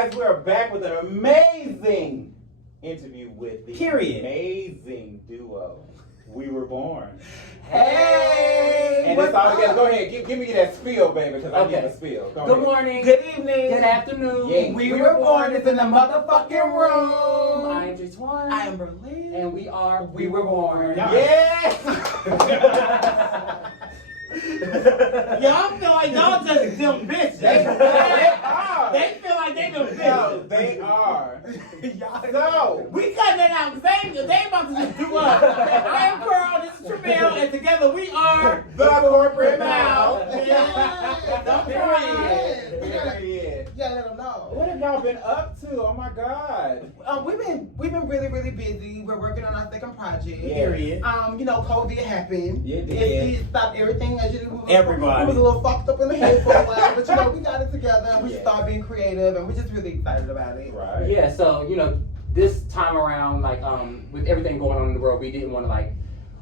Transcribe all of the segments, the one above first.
guys, we're back with an amazing interview with the amazing duo, We Were Born. Hey! And it's all together. Go ahead, give me that spiel, baby, because I need a spiel. Good morning. Good evening. Good afternoon. Yeah. We Were Born is in the motherfucking room. I am J-Twan. I am Berlin. And we are We Were Born. Yes! Y'all feel like y'all just them bitches. They are. They feel like they them bitches. No, they are. So, We cut that out because they about to just do us. I am Pearl, this is Tramel, and together we are the corporate mouth. Don't Period. Yeah, let them know. What have y'all been up to? Oh my God. We've been really busy. We're working on our second project. Period. COVID happened. Yeah, it did. It stopped everything as you. Everybody. We was a little fucked up in the head for a while, but we got it together and we started being creative and we're just really excited about it. Right. Yeah, so, this time around, with everything going on in the world, we didn't want to,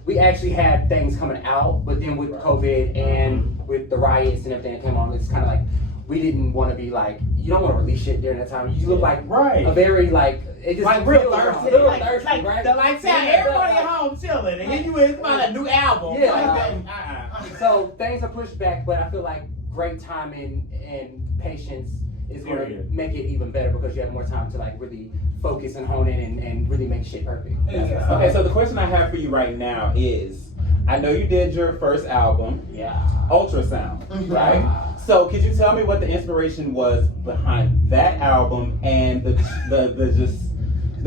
we actually had things coming out, but then with COVID and with the riots and everything that came on, it's kind of we didn't want to be you don't want to release shit during that time. You look like a very it just real thirsty, thirsty. right? Everybody at home chilling, and then you is about a new album. Yeah. So things are pushed back, but I feel like great timing and patience is going to make it even better because you have more time to really focus and hone in and really make shit perfect. Yeah. Okay, so the question I have for you right now is, I know you did your first album, Ultrasound, right? So could you tell me what the inspiration was behind that album and the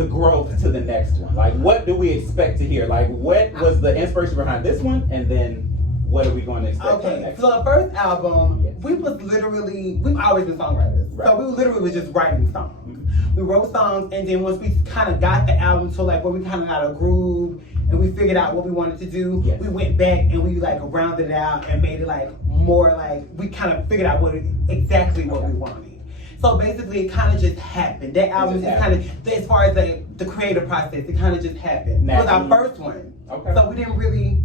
growth to the next one? What do we expect to hear? What was the inspiration behind this one, and then what are we going to expect from the next one? So the first album, we've always been songwriters. Right. So we literally was just writing songs. We wrote songs, and then once we kind of got the album to where we kind of got a groove and we figured out what we wanted to do, we went back and we rounded it out and made it more we kind of figured out exactly what we wanted. So basically, it kind of just happened. That album just kind of, as far as the creative process, it kind of just happened. It was our first one. Okay. So we didn't really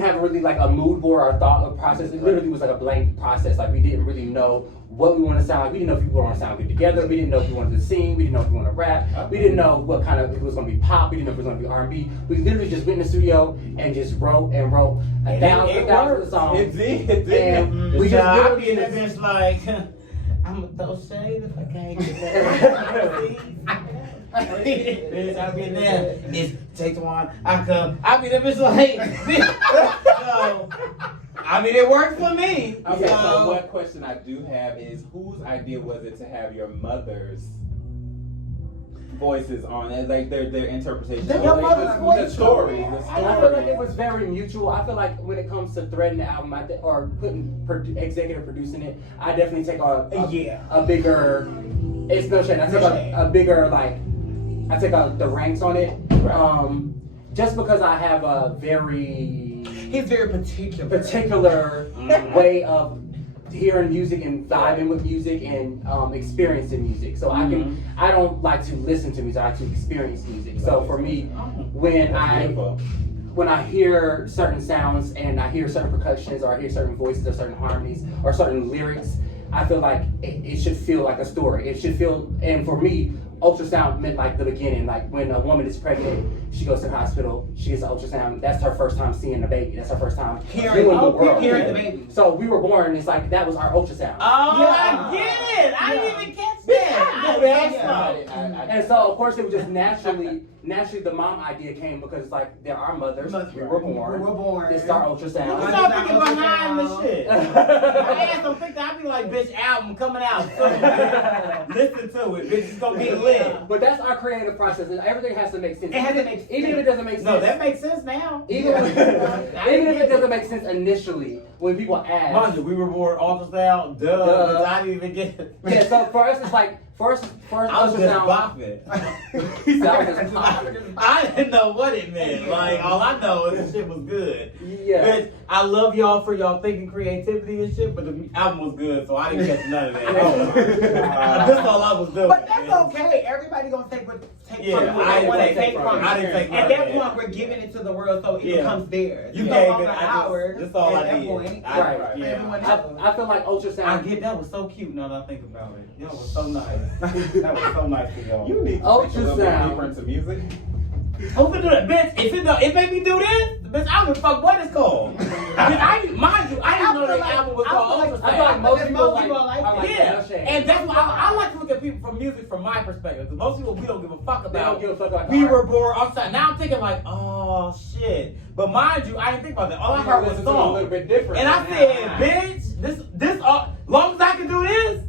have a mood board or thought process. It literally was a blank process. We didn't really know what we wanted to sound like. We didn't know if people were going to sound good together. We didn't know if we wanted to sing. We didn't know if we wanted to rap. We didn't know what if it was going to be pop. We didn't know if it was going to be R&B. We literally just went in the studio and just wrote a thousand of songs. It did. And we just I'll be in that bitch I'm gonna throw shade if I can't get that. Bitch, I'll be in there. It's J-Twan. I'll be in that bitch so, it worked for me. Okay, so one question I do have is, whose idea was it to have your mother's voices on it, their interpretation of the story? I feel like it was very mutual. I feel like when it comes to threading the album or executive producing it, I definitely take a bigger. It's no shade. I take a bigger I take the ranks on it. Just because I have a he's very particular way of hearing music and vibing with music and experiencing music. So I don't like to listen to music, I like to experience music. So for me, when I hear certain sounds and I hear certain percussions or I hear certain voices or certain harmonies or certain lyrics, I feel like it should feel like a story. It should feel, and for me, ultrasound meant the beginning. When a woman is pregnant, she goes to the hospital, she gets an ultrasound. That's her first time seeing the baby. That's her first time hearing the world. Hearing the baby. So We Were Born. It's that was our ultrasound. Oh, I get it. I didn't even catch that. And so of course it was just naturally the mom idea came because there are mothers. We were born. It's our ultrasound. You start thinking behind the shit. I asked them, I'd be like, bitch, album coming out soon. Listen to it, bitch. It's gonna be lit. But that's our creative process. Everything has to make sense. It has to make sense. Even if it doesn't make sense. No, that makes sense now. Even if it doesn't make sense initially, when people ask. Mind you, We Were Born ultrasound. Duh. I didn't even get it. Yeah, so for us, it's first I was just bopping. I didn't know what it meant. All I know is this shit was good. Yeah. Bitch, I love y'all for y'all thinking creativity and shit, but the album was good, so I didn't catch none of that. That's all I was doing. But that's okay. Everybody gonna take from it. I didn't take from it. At that point, we're giving it to the world, so it becomes theirs. You no gave longer it. ours. That's all I at that did. point. Right. Yeah. I feel like ultrasound. I get that was so cute now that I think about it. Y'all was so nice. That was so nice to go. You need to switch a little bit deeper into music. Who can do that, bitch? If it made me do this, bitch, I don't give a fuck what it's called. Mind you, I didn't know that album was called Ultrasound. I feel like most people like yeah, and that's why I like to look at people from music from my perspective. Because most people we don't give a fuck about. They don't give a fuck about. We were born outside. Now I'm thinking like, oh shit. But mind you, I didn't think about that. All I heard was a song. A little bit different. And I said, bitch, this long as I can do this.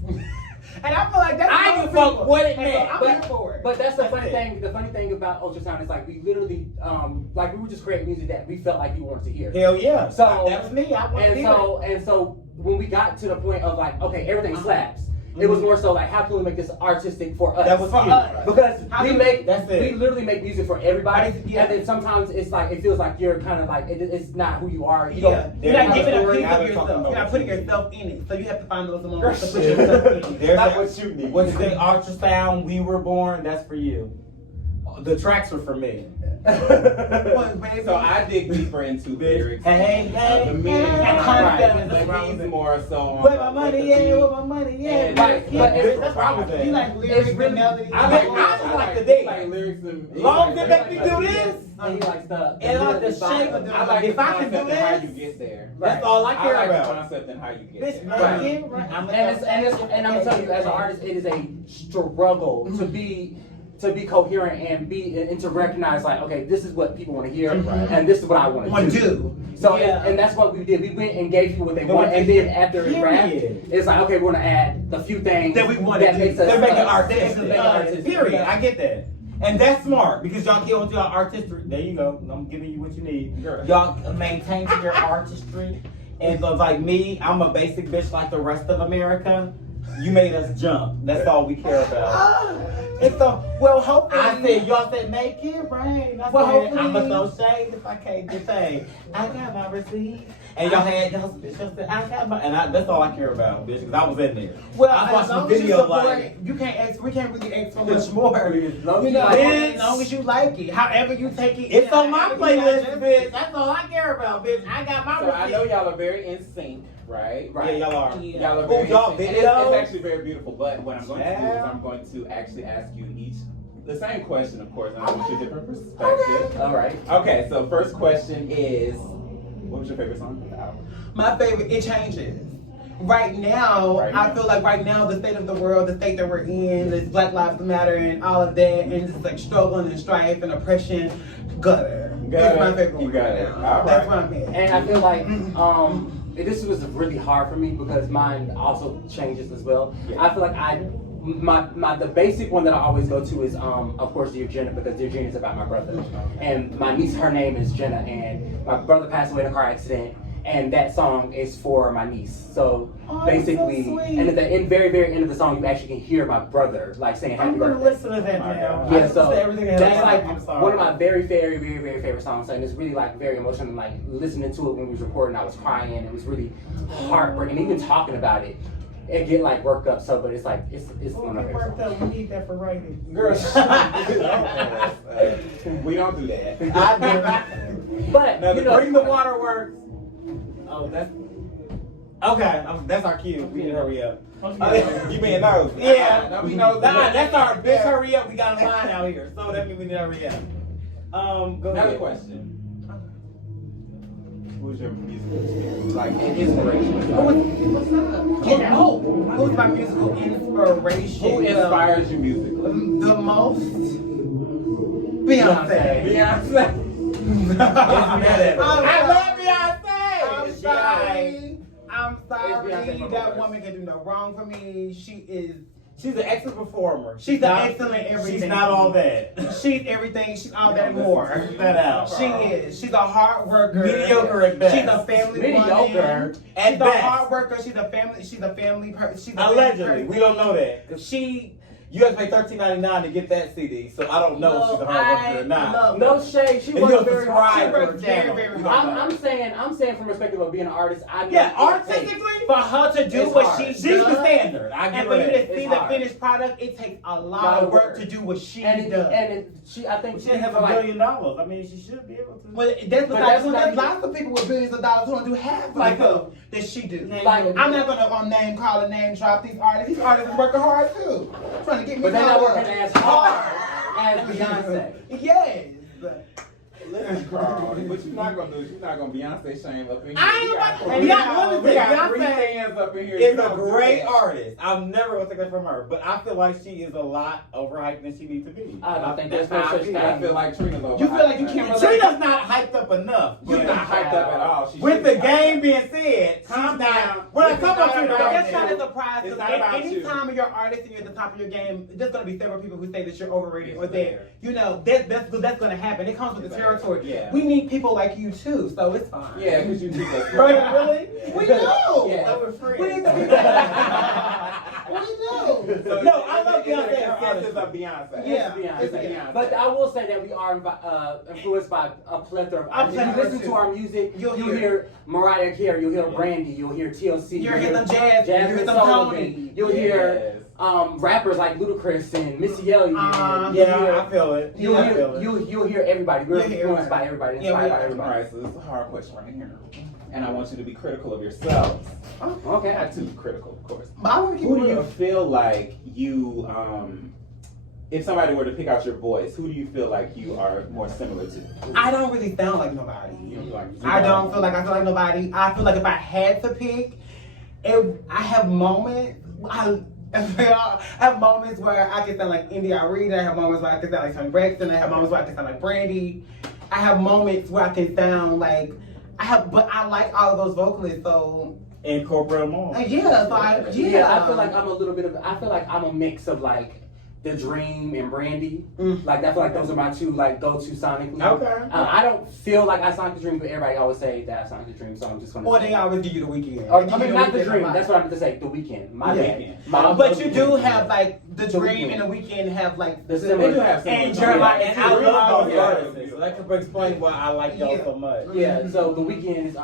And I feel like that's I give a fuck what it meant. I'm here for it. But that's the funny thing. The funny thing about Ultrasound is like we literally, like we were just creating music that we felt like we wanted to hear. Hell yeah. So that was me. I wanted to hear it. And so when we got to the point of like, okay, everything slaps. It was more so like, how can we make this artistic for us? That was for us. Because we literally make music for everybody. Yeah. And then sometimes it's like, it feels like you're kind of like, it's not who you are. You're not giving a piece of yourself. You're not putting yourself in it. So you have to find those moments to put yourself in it. That's what you need. What you think, Ultrasound, We Were Born, that's for you. The tracks were for me. So I dig deeper into lyrics. Hey, the meaning and concept, concept. but he's more so on Where my money at? Where my money at? Right, but That's what I was saying. You like lyrics It's really- and melody. I just like the day. like lyrics and Long as they make me do this. And he likes the And I like the vibe. shape of the. I like If the I can concept do and how this, you get there. that's all I care I like the about. concept and how you get Bitch, there. man, Right. yeah, right. And I'm gonna tell you, as an artist, it is a struggle to be coherent and to recognize like, okay, this is what people want to hear, and this is what I want to do. So and that's what we did. We went and gave people what they want, and then after it wrapped, it's like, okay, we're gonna add the few things That we want that to makes do. us They're making artistic. artistic. Period. I get that. And that's smart because y'all kill with your artistry. There you go. I'm giving you what you need. Y'all maintain your artistry. And so like me, I'm a basic bitch like the rest of America. You made us jump. That's all we care about. And so, well, hopefully. I said, y'all said make it rain. I Well, said, hopefully- I'ma throw shade if I can't get paid. I got my receipt. And y'all had y'all said, I got my, and that's all I care about, bitch, because I was in there. Well, I as watched long the as you video support, like. you can't ask. We can't really ask for much more. You know, Bitch. as long as you like it, however you take it. It's on my however you playlist, digest bitch. it. That's all I care about, bitch. I got my So I know receipt. y'all are very in sync, right? Yeah, y'all are. Y'all are Oh, very y'all in sync. And video? it's actually very beautiful. But what I'm going to do is I'm going to actually ask you each the same question, of course, and I want your different perspective. All right. Okay, so first question is, what was your favorite song from the album? My favorite, it changes. Right now, I feel like right now, the state of the world, the state that we're in, this Black Lives Matter and all of that, and it's like struggle and strife and oppression, gutter. That's my favorite one right now. That's where I'm at. And I feel like this was really hard for me because mine also changes as well. I feel like the basic one that I always go to is of course Dear Jenna, because Dear Jenna is about my brother. And my niece, her name is Jenna, and my brother passed away in a car accident, and that song is for my niece. So basically, so sweet. and at the end, very, very end of the song, you actually can hear my brother like saying happy I'm gonna birthday. listen to that now. Yeah, so everything that's like I'm sorry. one of my very, very, very, very favorite songs, and it's really like very emotional. And like listening to it when we was recording, I was crying. It was really heartbreaking. Even talking about it, it get like worked up. So, but it's like it's one of my favorite songs. We need that for writing. Girl, we don't do that. I do. But No, you know, bring the waterworks. Oh, that's okay. That's our cue. We need to hurry up. You being nosy. Yeah. Don't be nosy. That's our bitch. Hurry up. We got a line out here, so that means we need to hurry up. Go Another ahead. question. Who's your musical experience? Like, an inspiration? Who's my musical inspiration? Who inspires you musically? The most? Beyonce. Beyonce. I love I'm Beyonce. sorry. I'm Beyonce sorry. from That Colors. woman can do no wrong for me. She's an excellent performer. She's an excellent everything. She's not all that. She's everything. She's all that and more. Put that out. She is. She's a hard worker. Mediocre at best. She's a family Mediocre woman. at She's best. a hard worker. She's a family. She's a family person. She's a Allegedly, family we don't know that. 'Cause you have to pay $13.99 to get that CD, so I don't know if she's a hard worker or not. no shade. She And works you have to very subscribe hard. to her works very, channel. very We hard. don't know. I'm saying from perspective of being an artist. I know Yeah, it takes. artistically, For her to do It's what hard. she she's does, the standard. I and give for her you that. to see It's the hard. finished product, it takes a lot of work to do what she does. I think She has $1 billion. I mean, she should be able to. Well, that's But besides that's not there's lots of people with billions of dollars who don't do half of Like the stuff that she do. Like- I'm not gonna name call and name drop these artists. These artists is working hard too. trying to get me. But they're not working as hard as Beyonce. Yes. Listen, Carl, what you're not gonna Beyonce shame up in here. I ain't We about to. got three Beyonce fans up in here. is a great artist. I'm never gonna take that from her, but I feel like she is a lot overhyped than she needs to be. I don't think there's how no I such feel. thing. I feel like Trina's over. You feel like you can't relate. Trina's not hyped up enough. She's not hyped up at all. She With should the be hyped game up. being said, Calm down. We're not This is talking about not Trina. about That's you. not a surprise. It's Because not about any you. time you're an artist and you're at the top of your game, there's gonna be several people who say that you're overrated or fair. that you know that's gonna happen. It comes with the territory. Yeah. We need people like you too, so it's fine. Yeah, because you keep us. Really? We know. Yeah. So we're friends. We need to be. We know. So No, I love it's a Beyonce, her consensus of Beyonce. Yeah. It's Beyonce. But I will say that we are influenced by a plethora of artists. If you listen to our music, you'll hear Mariah Carey, you'll hear Brandy, you'll hear TLC, You'll hear them jazz, you'll hear Jasmine them Sullivan, Tony. you'll hear rappers like Ludacris and Missy Elliott. Yeah, I feel it. You'll hear everybody. We're You'll hear influenced by everybody, Yeah, inspired by All everybody. right, so this is a hard question right here, and I want you to be critical of yourselves. Okay. Not too critical, of course. But I want to keep Who do you real. feel like you, if somebody were to pick out your voice, who do you feel like you are more similar to? I don't really sound like nobody. You know, like, I don't feel like I feel like nobody. I feel like if I had to pick, I have moments. I have moments where I can sound like India Aretha. I have moments where I can sound like Toni Braxton. I have moments where I can sound like Brandy. I have moments where I can sound like but I like all of those vocalists. So Incorporate them all. yeah, so I feel like I'm a little bit of. I feel like I'm a mix of like The Dream and Brandy. Like I feel like those are my two like go-to sonically. Okay. I don't feel like I sound like The Dream, but everybody always say that I sound like The Dream, so I'm just gonna. Or say they always give you the weekend. Or, I mean, not The Dream. That's what I meant to say. The Weeknd. My bad. But you do have like the The Dream Weeknd. and the Weekend have like The They similar. do have similar And songs. Jeremiah, and I love those Yeah. artists. So that could explain why I like y'all so much. Yeah. So The Weeknd is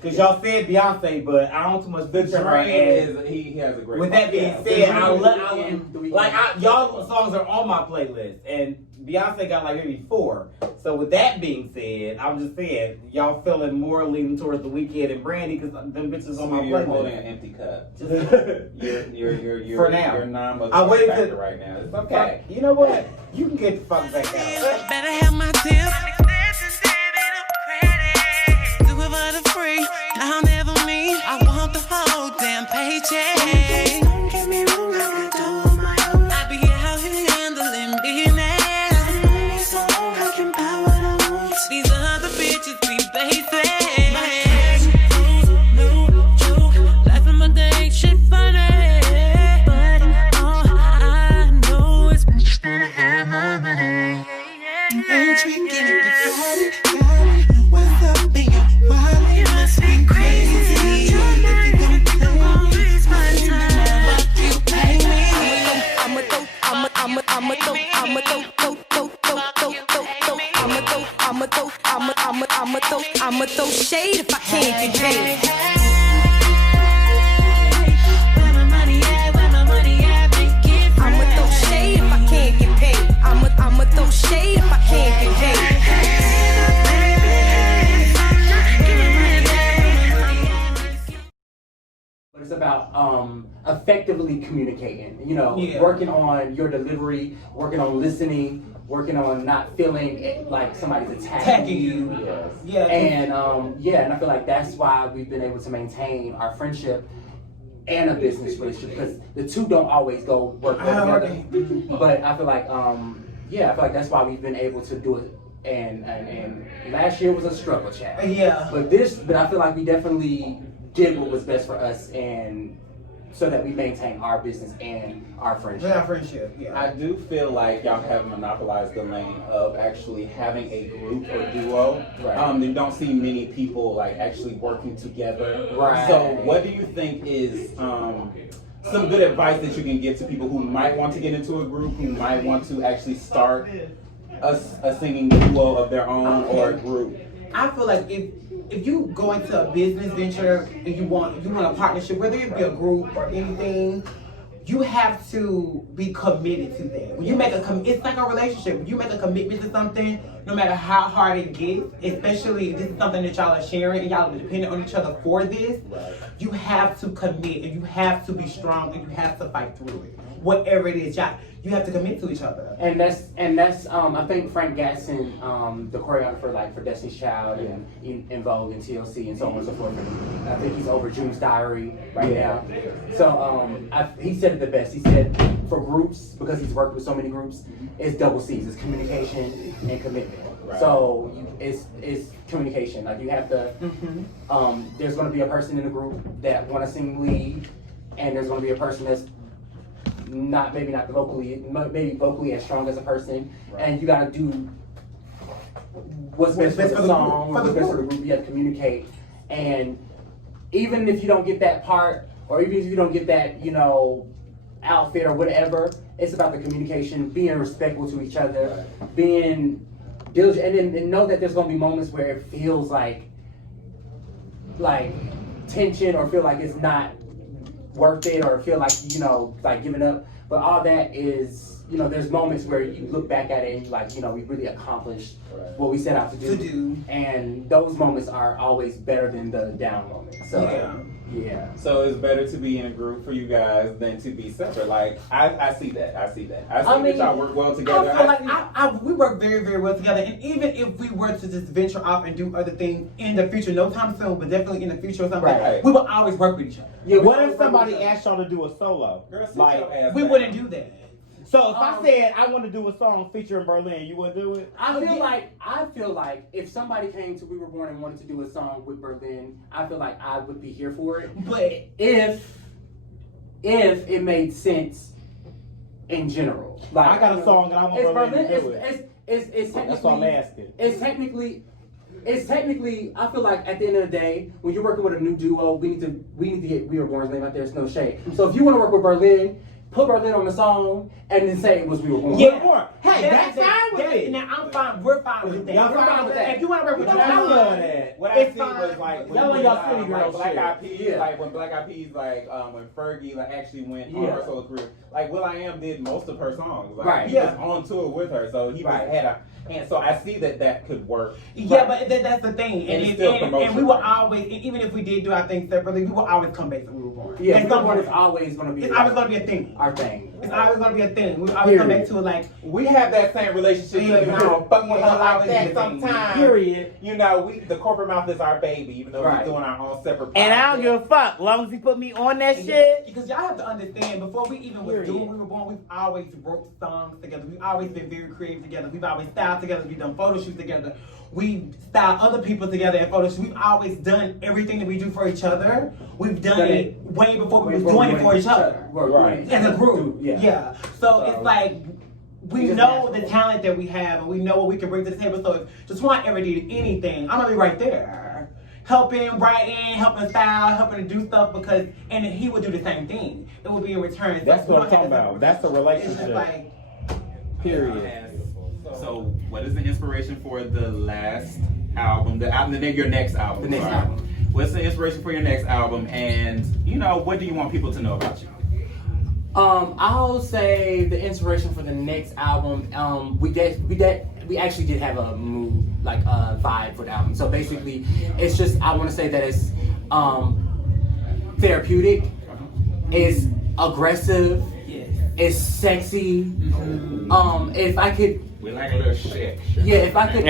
Cause y'all said Beyonce, but I don't too much The feature her. Dream And is he has a great. with that being voice. said, The I Weeknd, love y'all songs are on my playlist, and Beyonce got like maybe 4. So with that being said, I'm just saying y'all feeling more leaning towards The Weeknd and Brandy because them bitches on my You're holding playlist. an empty cup. Just- You're For now. You're non I waited factor to- right now. It's okay. You know what? You can get the fuck back out. Better have my tip. Do it for the free. Now never me. I want the whole damn paycheck. Don't get me wrong, I can do my own. I be out here handling business. So I can buy what I want. These other bitches be basic. My ex, no joke. Laughing my dang shit funny. But all I know is bitches gonna have my money. Ain't drinking if you got it, got it. What's up in your wallet? You must be crazy. You don't waste my time. You pay me. I'ma throw shade if I can't get paid. Where my money at? Where my money at? Big gift. I'ma throw shade if I can't get paid. I'ma throw shade if I can't get paid. But it's about effectively communicating. You know, Yeah. working on your delivery, working on listening, working on not feeling like somebody's attacking you. Yes. Yeah. And and I feel like that's why we've been able to maintain our friendship and a business relationship because the two don't always work together. But I feel like I feel like that's why we've been able to do it. And last year was a struggle, chat. Yeah. But I feel like we definitely did what was best for us and so that we maintain our business and our friendship. Yeah, friendship. Yeah. I do feel like y'all have monopolized the lane of actually having a group or duo. Right. You don't see many people like actually working together. Right. So what do you think is some good advice that you can give to people who might want to get into a group, who might want to actually start a singing duo of their own or a group? I feel like if you go into a business venture and you want a partnership, whether it be a group or anything, you have to be committed to that. When you make it's like a relationship. When you make a commitment to something, no matter how hard it gets, especially if this is something that y'all are sharing and y'all are dependent on each other for this, you have to commit and you have to be strong and you have to fight through it. Whatever it is, y'all, you have to commit to each other. And that's I think Frank Gatson, the choreographer like for Destiny's Child and In Vogue and TLC and so on and so forth. And I think he's over June's Diary right now. So he said it the best. He said for groups, because he's worked with so many groups, it's double C's. It's communication and commitment. Right. So it's communication. Like you have to. There's going to be a person in the group that want to sing lead, and there's going to be a person that's maybe vocally as strong as a person, and you gotta do what's best for the song, what's best for the group. You have to communicate, and even if you don't get that part, or even if you don't get that, outfit or whatever, it's about the communication, being respectful to each other, being diligent, and know that there's gonna be moments where it feels like tension, or feel like it's not worth it, or feel like like giving up. But all that is, there's moments where you look back at it and you're like, we really accomplished what we set out to do. And those moments are always better than the down moments. So yeah. So it's better to be in a group for you guys than to be separate. Like I see that. I see that y'all work well together. I feel like we work very, very well together. And even if we were to just venture off and do other things in the future, no time soon, but definitely in the future or something, we will always work with each other. Yeah, what if somebody asked y'all to do a solo? Girl, we wouldn't do that. So if I said I want to do a song featuring Berlin, you would do it? I feel like if somebody came to WeWereBorn and wanted to do a song with Berlin, I feel like I would be here for it. But if it made sense in general, like I got a song and I want Berlin to do it. It's technically. That's what I'm asking. It's technically. I feel like at the end of the day, when you're working with a new duo, we need to get WeWereBorn's name out there. It's no shade. So if you want to work with Berlin, put Berlin on the song and then say it was WeWereBorn. Yeah, hey, that's fine with me. Now I'm fine. We're fine with that. Y'all fine with that? If you want to work with I love that. What I see was like y'all and y'all city girls Black Eyed Peas, like when Black Eyed Peas, when Fergie actually went on her solo career, like Will.i.am did most of her songs. Like, he was on tour with her, so he had a. And so I see that could work. Yeah, but that's the thing. And we will always, even if we did do our things separately, we will always come back to WeWereBorn. Yeah, WeWereBorn is always going to be. It's always going to be a thing. Our thing. It's always going to be a thing. We always come back to it like. We have that same relationship. You know, fucking with her like that sometimes. Period. The corporate mouth is our baby, even though we're doing our own separate. And I don't give a fuck, as long as he put me on that shit. Because y'all have to understand, before we even was doing WeWereBorn, we've always wrote songs together. We've always been very creative together. We've always styled together. We've done photo shoots together. We style other people together in photo shoots. We've always done everything that we do for each other. We've done it way before we was doing it for each other. Right. As a group. Yeah. So it's like, we know the talent that we have and we know what we can bring to the table. So if Jaswan ever did anything, I'm gonna be right there. Helping, writing, helping style, helping to do stuff and he would do the same thing. It would be in return. That's what I'm talking about. That's a relationship. Like, period. So, what is the inspiration for the last album? Your next album. The next album. What's the inspiration for your next album? And what do you want people to know about you? I'll say the inspiration for the next album. We actually did have a mood, like a vibe for the album. So basically, it's just I want to say that it's therapeutic, it's aggressive, it's sexy. If I could. We like a little shit. Yeah, if I could,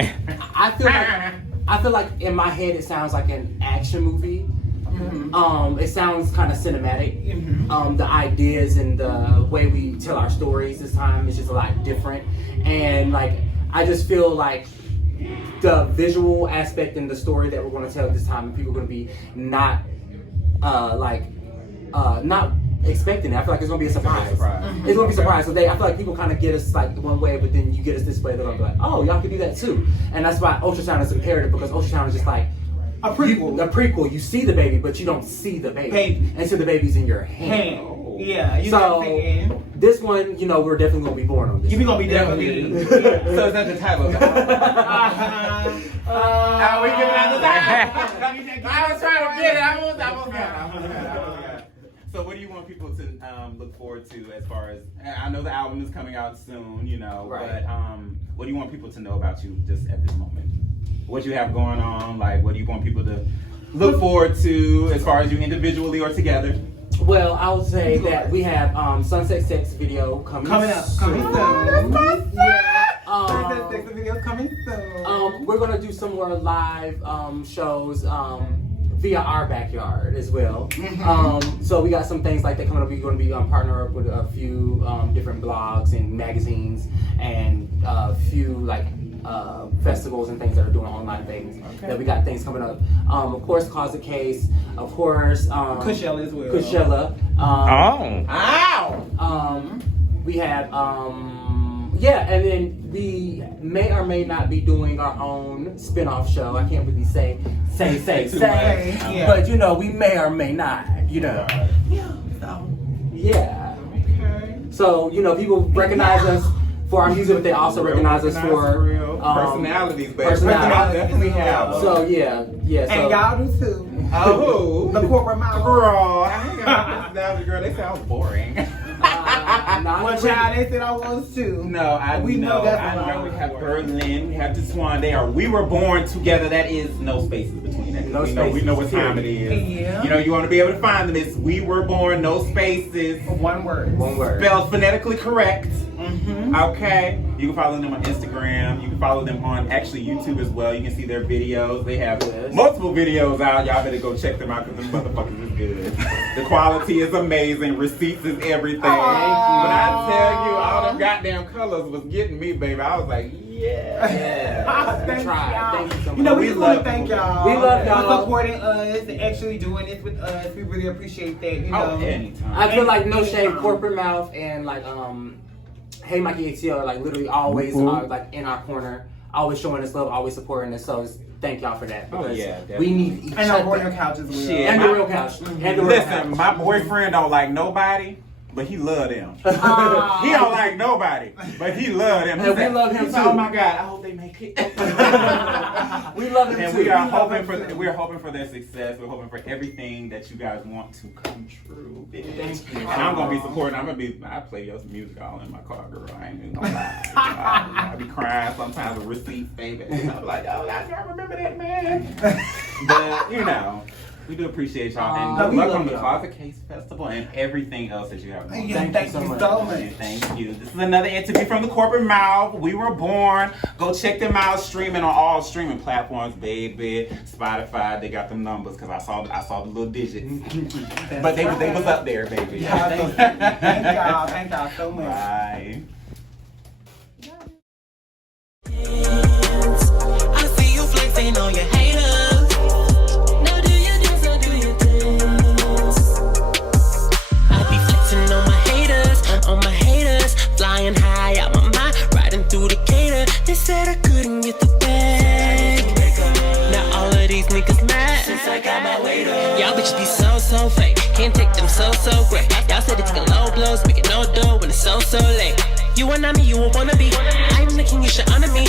I feel like in my head it sounds like an action movie. It sounds kind of cinematic. The ideas and the way we tell our stories this time is just a lot different. And I just feel like the visual aspect and the story that we're going to tell this time, people are going to be not expecting it. I feel like it's gonna be a surprise. It's gonna be a surprise. So I feel like people kind of get us one way, but then you get us this way. They're gonna be like, oh, y'all can do that too. And that's why Ultrasound is imperative, because Ultrasound is just like a prequel. A prequel. You see the baby, but you don't see the baby. And so the baby's in your hand. Yeah. So this one, we're definitely gonna be born on this. You're gonna be definitely. So is that the title of the album? Are we giving out the title? I was trying to get it. I almost got it. So what do you want people to look forward to as far as, I know the album is coming out soon, you know, right. But what do you want people to know about you just at this moment? What you have going on, like what do you want people to look forward to as far as you individually or together? Well, I would say that we have Sunset Sex video coming up. soon. Sunset Sex video coming soon. We're gonna do some more live shows via our backyard as well. So we got some things like that coming up. We're going to be partner up with a few different blogs and magazines and a few like festivals and things that are doing online things. That we got things coming up. Of course, Kase. Of course, Coachella as well. Coachella. We have and then we may or may not be doing our own spin-off show. I can't really say, but you know, we may or may not, you know. Yeah. So, you know, people recognize us for our music, but they also recognize us for personalities, baby. Personalities. Definitely have. So yeah. So, and y'all do too. Oh, the corporate mouth. Girl, I ain't got personality, girl. They sound boring. Well, child, they said I was too. No, I know we have Berlin, we have Deswan. They are WeWereBorn together. That is no spaces between that. We know what time it is. Yeah. You know, you want to be able to find them. It's WeWereBorn, no spaces. One word. Spelled phonetically correct. Okay. You can follow them on Instagram. You can follow them on actually YouTube as well. You can see their videos. They have multiple videos out. Y'all better go check them out because them motherfuckers is good. The quality is amazing. Receipts is everything. When I tell you all them goddamn colors was getting me, baby, I was like, yeah. Thank you so much. You know, we just want to thank y'all. We love y'all for supporting us and actually doing this with us. We really appreciate that. You know, anytime. I feel like No Shade, Corporate Mouth, and like Hey Mikey ATL are like literally always like in our corner, always showing us love, always supporting us. So thank y'all for that because we need each other. And our real couch as well. And the real couch. Listen, my boyfriend don't like nobody, but he love them. He don't like nobody, but he love them. And we love him too. Oh my God, I hope they make it. We love him and too. We are hoping for their success. We're hoping for everything that you guys want to come true. Thank you. And I'm gonna be supporting. I play your music all in my car, girl. I ain't even gonna lie. I be crying sometimes with receipts, baby. I'm like, oh, I remember that man. But you know. We do appreciate y'all, and good luck on the Kloset Kase Festival and everything else that you have going on. Thank you so much. Thank you. This is another interview from the Corporate Mouth. WeWereBorn. Go check them out. Streaming on all streaming platforms, baby. Spotify. They got them numbers because I saw the little digits. But they was up there, baby. Thank y'all so much. Bye. I see you flexing on your haters. On my haters, flying high out my mind, riding through Decatur. They said I couldn't get the bag. Now all of these niggas mad since I got my weight up. Y'all bitches be so fake, can't take them so great. Y'all said it's a low blows, making no dough when it's so late. You and not me, you won't wanna be. I'm the king, you should honor me.